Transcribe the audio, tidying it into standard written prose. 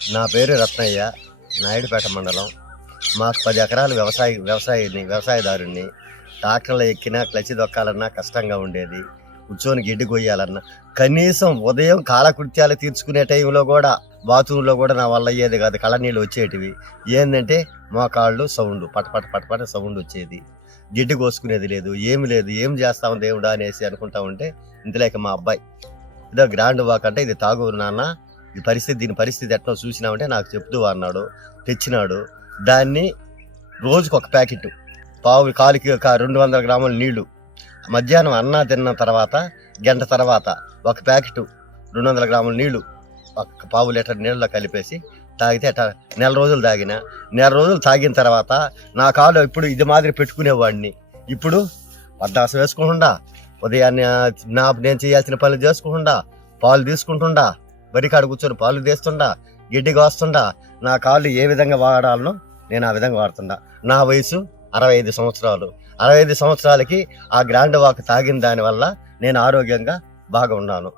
నా పేరు రత్నయ్య, నాయుడుపేట మండలం. మాకు 10 ఎకరాలు వ్యవసాయదారుణ్ణి. ట్రాక్టర్లు ఎక్కినా క్లచ్ దొక్కాలన్నా కష్టంగా ఉండేది. కూర్చొని గిడ్డి కొయ్యాలన్నా కనీసం ఉదయం కాలకృత్యాలు తీర్చుకునే టైంలో కూడా బాత్రూంలో కూడా నా వల్ల అయ్యేది కాదు. కళ్ళనీళ్ళు వచ్చేటివి. ఏంటంటే మోకాళ్ళు సౌండ్ పటపట పటపట సౌండ్ వచ్చేది. గిడ్డి కోసుకునేది లేదు, ఏమి లేదు. ఏం చేస్తాం దేవుడా అనేసి అనుకుంటా ఉంటే ఇంతలేక మా అబ్బాయి ఇదో గ్రాండ్ వాక్ అంటే ఇది తాగు నాన్న, దీని పరిస్థితి ఎట్లా చూసినామంటే నాకు చెప్తూ అన్నాడు. తెచ్చినాడు. దాన్ని రోజుకు ఒక ప్యాకెట్, కాలికి 200 గ్రాముల నీళ్లు, మధ్యాహ్నం అన్నా తిన్న తర్వాత గంట తర్వాత ఒక ప్యాకెట్ 200 గ్రాముల నీళ్లు ఒక పావు లీటర్ నీళ్ళలో కలిపేసి తాగితే నెల రోజులు నెల రోజులు తాగిన తర్వాత నా కాలు ఇప్పుడు ఇది మాదిరి పెట్టుకునేవాడిని. ఇప్పుడు వద్దాసం వేసుకుంటుండా, ఉదయాన్నే నేను చేయాల్సిన పనులు చేసుకుంటుండా, పాలు తీసుకుంటుండా, బరికాడ కూర్చొని పాలు తీస్తుండా, గిడ్డి కాస్తుండా, నా కాళ్ళు ఏ విధంగా వాడాలనో నేను ఆ విధంగా వాడుతుండా. నా వయసు 65 సంవత్సరాలు. 65 సంవత్సరాలకి ఆ గ్రాండ్ వాక్ తాగిన దానివల్ల నేను ఆరోగ్యంగా బాగా ఉన్నాను.